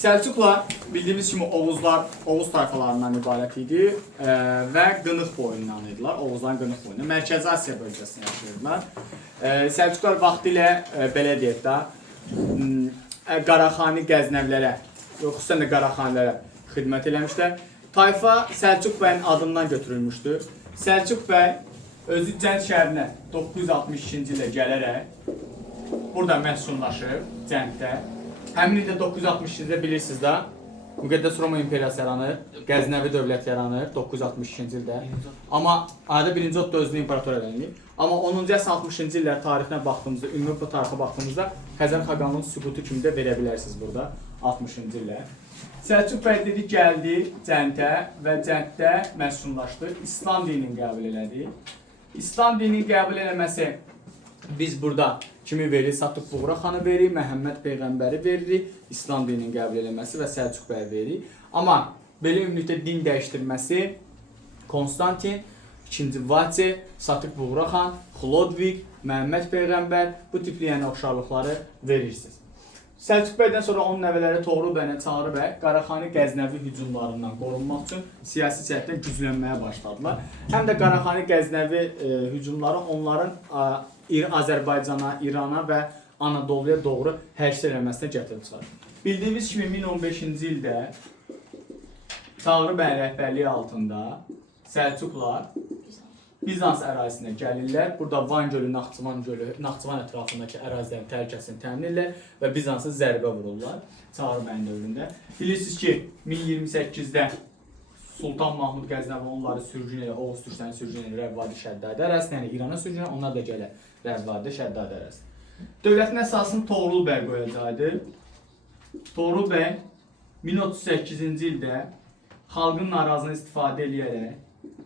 Səlcuqlar bildiyimiz kimi Oğuz tayfalarından ibarət idi və Qınıq boyundan idilər. Oğuzların Qınıq boyundan. Mərkəzi Asiya bölgəsində yaşayırdılar. Səlcuqlar vaxtilə belə deyək də Qaraxani Qəznəvlərə, xüsusən də Qaraxanilərə xidmət eləmişlər. Tayfa Səlcuq bəyin adından götürülmüşdür. Səlcuq bəy özü Cənd şəhərinə 962-ci ildə gələrək burada məskunlaşır Cənddə. Həmin ildə 962-ci ildə bilirsiniz də Müqəddəs Roma İmperiyası yaranır, Qəznəvi dövlət yaranır 962-ci ildə. Amma adə 1-ci Otto özünü imperator edənlik. Amma 10-cu əsr 60-cı illər tarixinə baxdığımızda, ümumi bu tarixə baxdığımızda Xəzər xaqanlığının sübutu kimi də verə bilərsiniz burada 60-cı illər. Səlcuq bəy dedi gəldi Cəndə və Cənddə məskunlaşdı. İslam dinini qəbul elədi. İslam dinini qəbul eləməsi biz burada kimi veririk? Satıq Buğra xanı veririk, Məhəmməd Peyğəmbəri veririk, İslam dininin qəbul eləməsi və Səlcuq bəy veririk. Amma belə ümumilikdə din dəyişdirməsi Konstantin, 2-ci Vaçe, Satıq Buğra xan, Xlodvig, Məhəmməd Peyğəmbər bu tipli yəni oxşarlıqları verirsiniz. Səlcuq bəydən sonra onun nəvələri Toğrul bəylə Çağrı bəy Qaraxani Qəznəvi hücumlarından qorunmaq üçün siyasi cəhətdən güclənməyə başladılar. Həm də Qaraxani Qəznəvi hücumları onların Azərbaycana, İrana və Anadoluya doğru hərəkət eləməsinə gətirib çıxarır. Bildiyimiz kimi 1015-ci ildə Çağrı bəyin rəhbərliyi altında Səlcuqlar Bizans ərazisinə gəlirlər. Burada Van gölü, Naxçıvan ətrafındakı ərazilərin təhlükəsini təmin edirlər və Bizansa zərbə vururlar Çağrı bəyin dövründə. Bilirsiniz ki, 1028-də Sultan Mahmud Qəznəvi onları sürgün edir, Oğuz türklərini sürgün edir Rəvvadi Şəddadi ərazisinə, yəni İrana sürgün edir, onlar da gəlir Rəvvadi Şəddadi ərazisinə. Dövlətin əsasını Toğrul bəy qoyacaqdı. Toğrul bəy 1038-ci ildə xalqın narazılığını istifadə edərək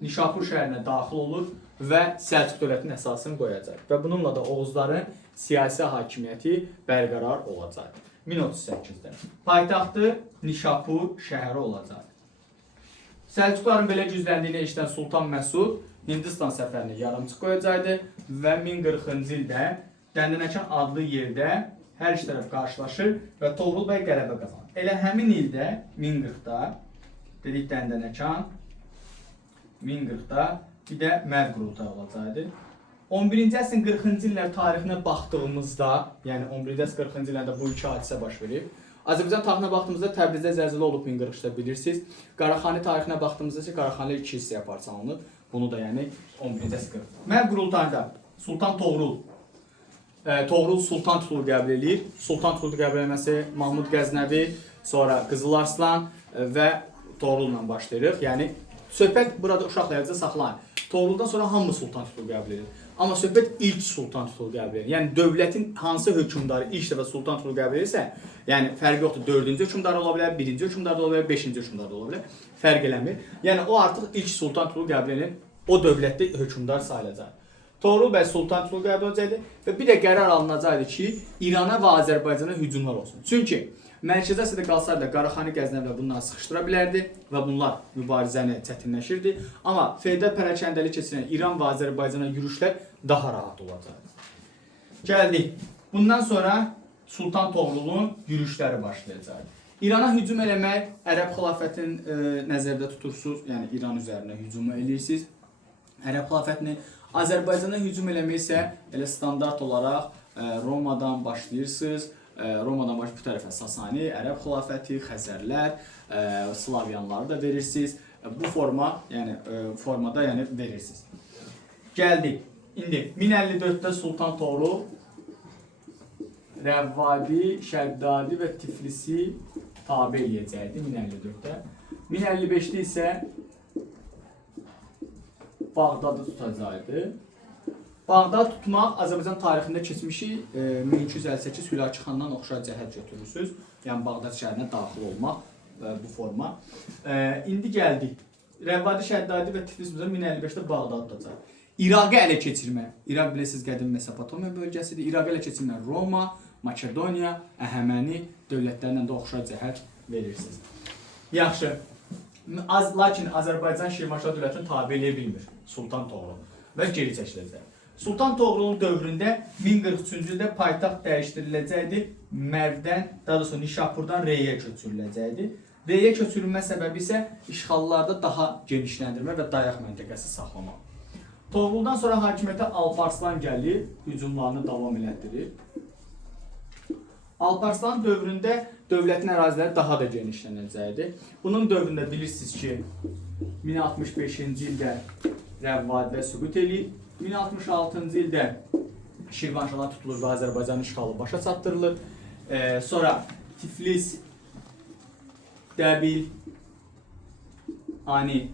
Nişapur şəhərinə daxil olur və Səlcuq dövlətinin əsasını qoyacaq. Və bununla da Oğuzların siyasi hakimiyyəti bərqərar olacaq. 1038-də. Paytaxtı Nişapur şəhəri olacaq. Səlcuqların belə gücləndiyini eşidən Sultan Məsud Hindistan səfərini yarımçıq qoyacaqdı və 1040-cı ildə Dəndənəkan adlı yerdə hər iki tərəf qarşılaşır və Toğrul bəy qələbə qazanır. Elə həmin ildə 1040-da dedik Dəndənəkan 1040-da bir də Mərv qurultayı olacaqdı. 11-ci əsrin 40-cı illər tarixinə baxdığımızda, yəni 11-ci əsrin 40-cı illərdə bu iki hadisə baş verir. Azərbaycan tarixinə baxdığımızda Təbrizdə zəlzələ olub 1043-də bilirsiniz. Qaraxani tarixinə baxdığımızda isə Qaraxani iki hissəyə parçalanıb. Bunu da yəni 11-ci əsr. Mərv qurultayında Sultan Toğrul Sultan titulu qəbul edir. Sultan titulu qəbul etməsi Mahmud Qəznəvi, sonra Qızıl Arslan və Toğrulla başlayırıq. Yəni söhbət burada uşaqlarca saxlayın. Toğruldan sonra hamı sultan titulu qəbul edir. Amma söhbət ilk sultan titulu qəbul edir. Yəni dövlətin hansı hökmdarı ilk dəfə sultan titulu qəbul edirsə, yəni fərqi yoxdur. 4-cü hökmdar ola bilər, 1-ci hökmdar ola bilər, 5-ci hökmdar ola bilər. Fərq eləmir. Yəni o artıq ilk sultan titulu qəbul edir. O dövlətdə hökmdar sayılacaq. Toğrul bəy sultan titulu qəbul edəcəkdi və bir də qərar alınacaqdı ki, İrana və Azərbaycana hücumlar olsun. Çünki Mərkəzi Asiyada qalsaydı Qaraxani Qəznəvilər bunları sıxışdıra bilərdi və bunlar mübarizəni çətinləşirdi. Amma feodal pərakəndəlik keçirən İran və Azərbaycana yürüşlər daha rahat olacaqdı. Gəldik. Bundan sonra Sultan Toğrulun yürüşləri başlayacaqdı. İrana hücum eləmək Ərəb xilafətini nəzərdə tutursunuz, yəni İran üzərinə hücum edirsiniz. Ərəb xilafətini Azərbaycana hücum eləmək isə elə standart olaraq Romadan başlayırsınız. Romadan baş bu tərəfə Sasani, Ərəb xilafəti, Xəzərlər, Slavyanları da verirsiniz. Bu formada yəni verirsiniz. Gəldik. İndi 1054-də Sultan Toğrul Rəvvadi, Şəddadi və Tiflisi tabe eləyəcəkdi 1054-də. 1055-də isə Bağdadı tutacaqdı. Bağdad tutmaq Azərbaycan tarixində keçmişi 1258 Hülaki xandan oxşar cəhət götürürsünüz. Yəni Bağdad şəhərinə daxil olmaq bu forma. İndi gəldik. Rəvvadi, Şəddadi və Tiflisimiz 1055-də Bağdad tutacaq. İraqı ələ keçirmək. İraq bilirsiniz qədim Mesopotamiya bölgəsidir. İraqı ələ keçirmək Roma, Makedoniya, Əhəməni dövlətlərindən də oxşar cəhət verirsiniz. Yaxşı. Lakin Azərbaycan Şirvanşah dövlətini tabe eləyə bilmir Sultan Toğrul və geri çəkiləcək. Sultan Toğrulun dövründə 1043-cü ildə paytaxt dəyişdiriləcəkdi. Mərvdən, daha doğrusu Nişapurdan Reyə köçürüləcəkdi. Reyə köçürülmə səbəbi isə işğallarda daha genişləndirmə və dayaq məntəqəsi saxlamaq. Toğruldan sonra hakimiyyətə Alparslan gəlir, hücumlarını davam elətdirir. Alparslan dövründə dövlətin əraziləri daha da genişlənəcəkdi. Bunun dövründə bilirsiniz ki, 1065-ci ildə Rəvvadidə süqut eləyib, 1066-cı ildə Şirvanşahlar tutulur və Azərbaycanın işğalı başa çatdırılır. Sonra Tiflis, Dəbil, Ani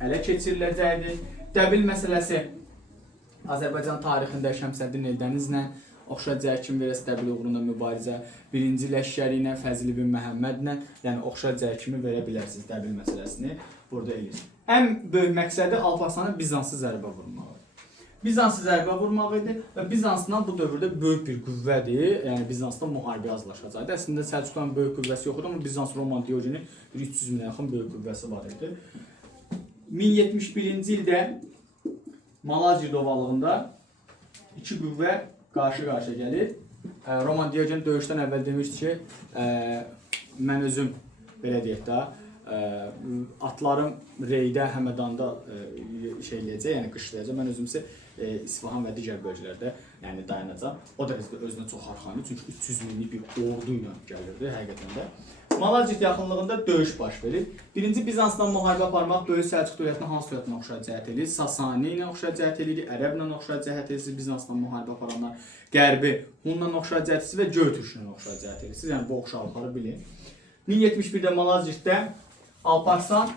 ələ keçiriləcəkdir. Dəbil məsələsi Azərbaycan tarixində Şəmsəddin Eldənizlə Oxşar kimi verəsə Dəbil uğrunda mübarizə, 1-ci Ləşkəri ilə Fəzli bin Məhəmmədlə, yəni Oxşar kimi verə bilərsiniz Dəbil məsələsini burada eləyirsiniz. Ən böyük məqsədi Alparslanın Bizanslı zərbə vurmağı. Bizanslı zərbə vurmaq idi və Bizansdan bu dövrdə böyük bir qüvvədir, yəni Bizansda müharibə hazırlaşacaqdı. Əslində Səlcuqların böyük qüvvəsi yox idi, amma Bizans Roman Diogenin 300 minə yaxın böyük qüvvəsi var idi. 1071-ci ildə Malazgirt ovalığında iki qüvvə qarşı-qarşıya gəlir. Roman Diogen döyüşdən əvvəl demişdi ki, mən özüm belə deyək də, atlarım Reydə, Həmədanda eləyəcək, yəni qışlayacaq. Mən özümsə İsfahan və digər bölgələrdə yəni dayanacaq. O dərəcədə özünə çox arxayındır, çünki 300 minlik bir ordu ilə gəlirdi həqiqətən də. Malazgirt yaxınlığında döyüş baş verir. Birinci Bizansdan müharibə aparmaq böyük Səlcuq dövlətinə hansı dövlətinə oxşar cəhət edir? Sasani ilə oxşar cəhət edir, Ərəblə oxşar cəhət edir, Bizansdan müharibə aparanlar, Qərbi Hunla oxşar cəhət edir və Göytürk ilə oxşar cəhət edir. Yəni bu oxşarlıqları bilin. 1071-də Malazgirddə Alparslan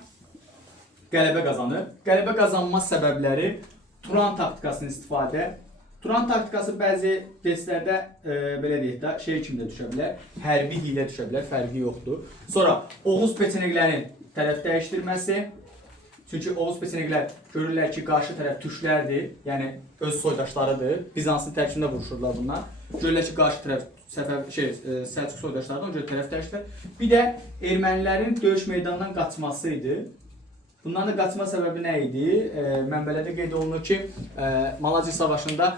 qələbə qazanır. Qələbə qazanma səbəbləri Turan taktikasının istifadə. Turan taktikası bəzi testlərdə belə deyək də kimi də düşə bilər, hərbi hilə düşə bilər, fərqi yoxdur. Sonra Oğuz Peçeneglərin tərəf dəyişdirməsi. Çünki Oğuz Peçeneglər görürlər ki, qarşı tərəf türklərdir, yəni öz soydaşlarıdır. Bizansın tərkibində vuruşurlar bunlar. Görürlər ki, qarşı tərəf Səlcuq soydaşlarıdır, ona görə tərəf dəyişdirlər. Bir də ermənilərin döyüş meydanından qaçması idi. Bunların da qaçma səbəbi nə idi? Mənbələrdə qeyd olunur ki, Malazgirt savaşında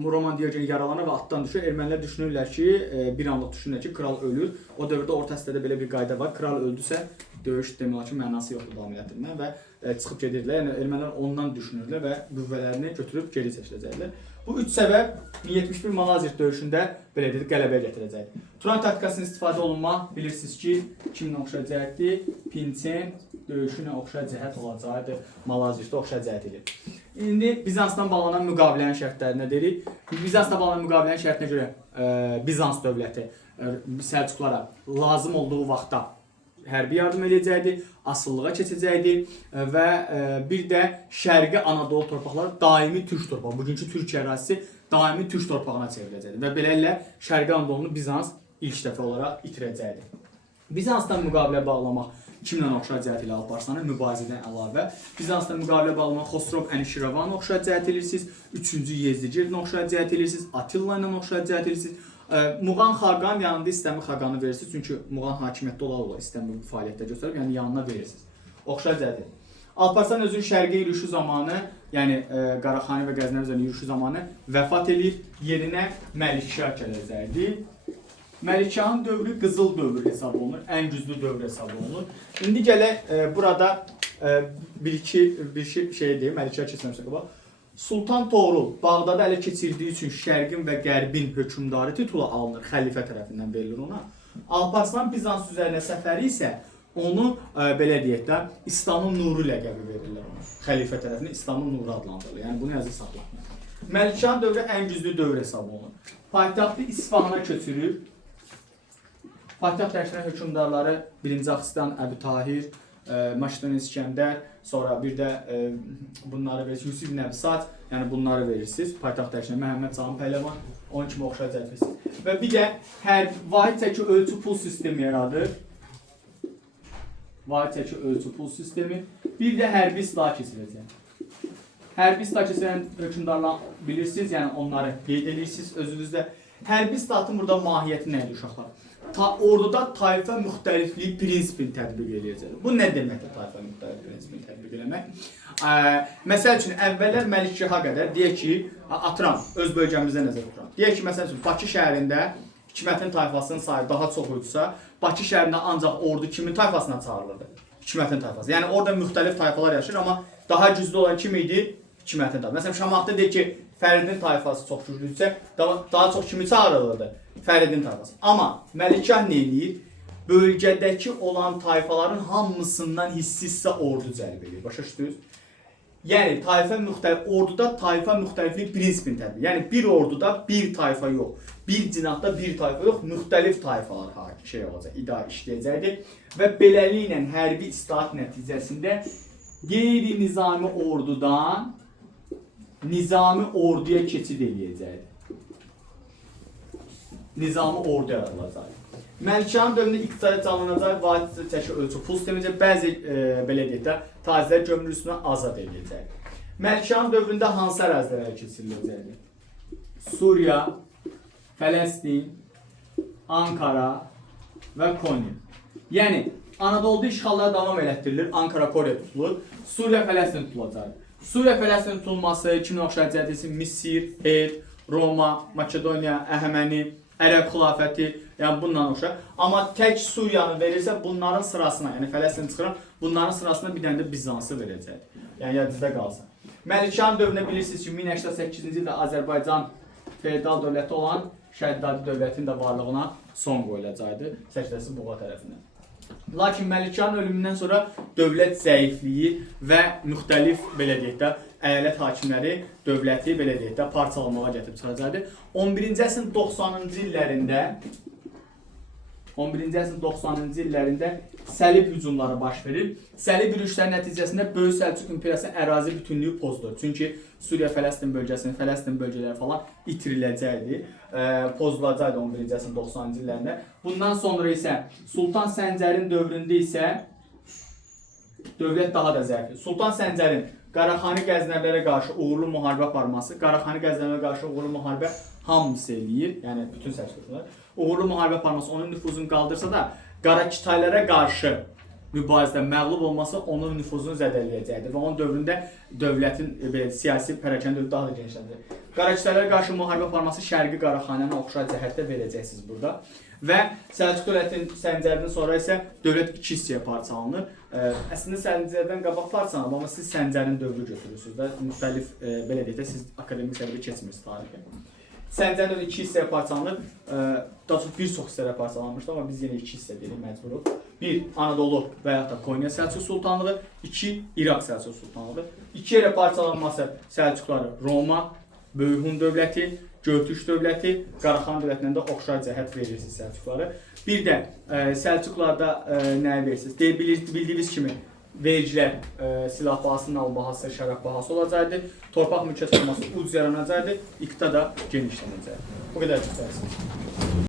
Roman Diogen yaralanır və atdan düşür. Ermənilər düşünürlər ki, bir anlıq düşünürlər ki, kral ölür. O dövrdə orta əsrdə belə bir qayda var. Kral öldüsə, döyüş demək ki, mənası yoxdur davam elətdirmə və çıxıb gedirdilər. Yəni ermənilər ondan düşünürlər və qüvvələrini götürüb geri çəkiləcəklər. Bu üç səbəb 1071 Malazgirt döyüşündə belə dedik, qələbəyə gətirəcəkdir. Turan taktikasının istifadə olunmaq bilirsiniz ki, kiminlə oxşar cəhətdir? Pinçen döyüşünə oxşar cəhət olacaqdır. Malazgirddə oxşar cəhət edir. İndi Bizansdan bağlanan müqavilənin şərtlərinə deyirik. Bizansdan bağlanan müqavilənin şərtinə görə Bizans dövləti Səlcuqlara lazım olduğu vaxtda hərbi yardım edəcəkdir, asıllığa keçəcəkdir və bir də Şərqi Anadolu torpaqları daimi türk torpağı, bugünkü Türkiyə ərazisi daimi türk torpağına çevriləcəkdir və beləliklə Şərqi Anadolunu Bizans ilk dəfə olaraq itirəcəkdir. Bizansdan müqavilə bağlamaq kimlə oxşar cəhət ilə Alparslanı mübarizədən əlavə. Bizansdan müqavilə bağlamaq Xosrov Ənişiravanla oxşar cəhət edirsiniz, 3-cü Yezdigirdlə oxşar cəhət edirsiniz, Atilla ilə oxşar cəhət edirsiniz. Muğan Xaqan yanında İstəmir Xaqanı verirsiniz, çünki Muğan hakimiyyətdə ola İstəmir fəaliyyətdə göstərib, yəni yanına verirsiniz. Oxşar cəhət edir. Alparslan özünün şərqi yürüşü zamanı, yəni Qaraxani və Qəznəvi üzərində yürüşü zamanı vəfat edib, yerinə Məlikşah gələcəkdir. Məlikşahın dövrü qızıl dövrü hesab olunur, ən güclü dövr hesab olunur. İndi gələk burada bir şey deyim, Məlikşah keçməmişsə qabaq. Sultan Toğrul Bağdadı ələ keçirdiyi üçün Şərqin və Qərbin hökmdarı titulu alınır, xəlifə tərəfindən verilir ona. Alparslan Bizans üzərinə səfəri isə onu belə deyək də İslamın nuru ləqəbi verirlər ona. Xəlifə tərəfindən İslamın nuru adlandırılır. Yəni bunu yazı saxlayın. Məlikşahın dövrü ən güclü dövr hesab olunur. Paytaxtı İsfahana köçürür. Paytaxt dəyişdirən hökmdarları 1-ci Axistan Əbu Tahir, Maşdon İskəndər, sonra bir də bunları verirsiniz, Yusif ibn Əbi Sac, yəni bunları verirsiniz. Paytaxt dəyişdirən Məhəmməd Cahan Pəhləvan, onun kimi oxşar cəhət verirsiniz. Və bir də vahid çəki ölçü pul sistemi yaradır. Vahid çəki ölçü pul sistemi. Bir də hərbi islah keçirəcək. Hərbi islah keçirən hökmdarlar bilirsiniz, yəni onları qeyd edirsiniz özünüzdə. Hərbi islahatın burada mahiyyəti nədir uşaqlar? orduda tayfa müxtəlifliyi prinsipini tətbiq edəcək. Bu nə deməkdir tayfa müxtəlifliyi prinsipini tətbiq etmək? Məsəl üçün əvvəllər Məlikşaha qədər deyək ki, atıram, öz bölgəmizdə nəzərdə tuturam. Deyək ki, məsəl üçün Bakı şəhərində Hikmətin tayfasının sayı daha çox idisa, Bakı şəhərində ancaq ordu kimin tayfasına çağırılırdı? Hikmətin tayfası. Yəni orada müxtəlif tayfalar yaşayır, amma daha güclü olan kim idi? Hikmətin tayfası. Məsələn, Şamaxıda deyək ki, Fəridin tayfası çox güclüdürsə, daha çox kimi çağırılırdı? Fəridin tayfası. Amma Məlikşah nə edir? Bölgədəki olan tayfaların hamısından hissə ordu cəlb edir. Başa düşdünüz? Yəni orduda tayfa müxtəliflik prinsipini tətbiq. Yəni bir orduda bir tayfa yox, bir cinahda bir tayfa yox, müxtəlif tayfalar olacaq, idarə işləyəcəkdir və beləliklə hərbi islahat nəticəsində qeyri-nizami ordudan nizami orduya keçid eləyəcəkdir. Nizami ordu yaradılacaq. Məlikşahın dövründə iqtisadi canlanacaq, vahid çəki ölçü pul sistemi, bəzi belə deyək də tacirlər gömrüsünü azad edəcək. Məlikşahın dövründə hansı ərazilərə keçiriləcəkdir? Suriya, Fələstin, Ankara və Konya. Yəni Anadoluda işğallar davam elətdirilir, Ankara, Konya tutulur, Suriya, Fələstin tutulacaq. Suriya, Fələstin tutulması kimin oxşayacaqdır? Misir, El, Roma, Makedoniya, Əhəməni, Ərəb xilafəti, yəni bununla oxşar. Amma tək Suriyanı verirsə, bunların sırasına, yəni Fələstin çıxıran, bunların sırasına bir dənə də Bizansı verəcək. Yəni yadınızda qalsın. Məlikşahın dövründə bilirsiniz ki, 1088-ci ildə Azərbaycan feodal dövləti olan Şəddadi dövlətinin də varlığına son qoyulacaqdı Səkdəsi Buğa tərəfindən. Lakin Məlikşahın ölümündən sonra dövlət zəifliyi və müxtəlif, belə deyək də, əyalət hakimləri dövləti, belə deyək də, parçalamağa gətirib çıxacaqdı. 11-ci əsrin 90-cı illərində Səlib hücumları baş verir. Səlib yürüşləri nəticəsində Böyük Səlcuq İmperiyasının ərazi bütünlüyü pozulur. Çünki Suriya-Fələstin bölgəsinin, Fələstin bölgələri falan itiriləcəkdi, pozulacaqdı 11-ci əsrin 90-cı illərində. Bundan sonra isə Sultan Səncərin dövründə isə dövlət daha da zəifdir. Sultan Səncərin Qaraxani Qəznəvilərə qarşı uğurlu müharibə aparması, Qaraxani Qəznəvilərə qarşı uğurlu müharibə hamısı eləyir, yəni bütün Səlcuqlar. Uğurlu müharibə aparması onun nüfuzunu qaldırsa da, Qarakitaylara qarşı mübarizədə məğlub olması onun nüfuzunu zədələyəcəkdir və onun dövründə dövlətin siyasi pərəkəndə daha da genişlənəcək. Qarakitaylara qarşı müharibə aparması Şərqi Qaraxaniyana oxşar cəhətdə verəcəksiniz burada. Və Səlcuq dövlətinin Səncərdən sonra isə dövlət iki hissəyə parçalanır. Əslində Səncərdən qabaq parçalanır, amma siz Səncərin dövrü götürürsünüz də, müxtəlif, belə deyək də, siz akademik səviyyədə keçmirsiniz tarixi. Səncərdən iki hissəyə parçalanır, daha çox bir çox hissələrə parçalanmışdı, amma biz yenə iki hissə deyirik məcburuq. Bir, Anadolu və yaxud da Konya Səlcuq Sultanlığı, iki, İraq Səlcuq Sultanlığı. İki yerə parçalanması Səlcuqları Roma, Böyük Hun dövləti, Göytürk dövləti, Qaraxan dövlətindən də oxşar cəhət verirsiniz Səlcuqları. Bir də Səlcuqlarda nəyə verirsiniz? Bildiyiniz kimi vergilər, silah bahasının alınması, şərab bahası olacaqdı, torpaq mülkiyyət forması ucuz yaranacaqdı, iqta da genişlənəcəkdi. Bu qədər çıxarsınız.